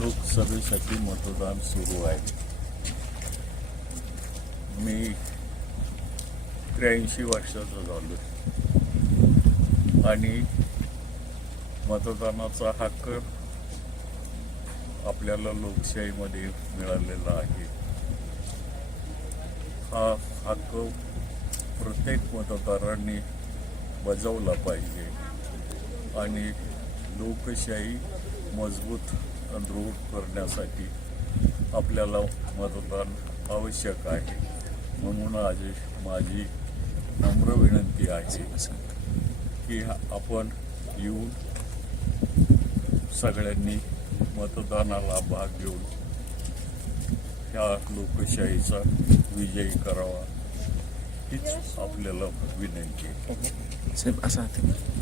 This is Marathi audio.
लोकसभेसाठी मतदान सुरू आहे मी त्र्याऐंशी वर्षाचा झालो आणि मतदानाचा हक्क आपल्याला लोकशाहीमध्ये मिळालेला आहे हा हक्क प्रत्येक मतदारांनी बजावला पाहिजे आणि लोकशाही मजबूत कंट्रोल करण्यासाठी आपल्याला मतदान आवश्यक आहे म्हणून आज माझी नम्र विनंती आहे की आपण येऊन सगळ्यांनी मतदानाला भाग घेऊन ह्या लोकशाहीचा विजय करावा हीच आपल्याला विनंती आहे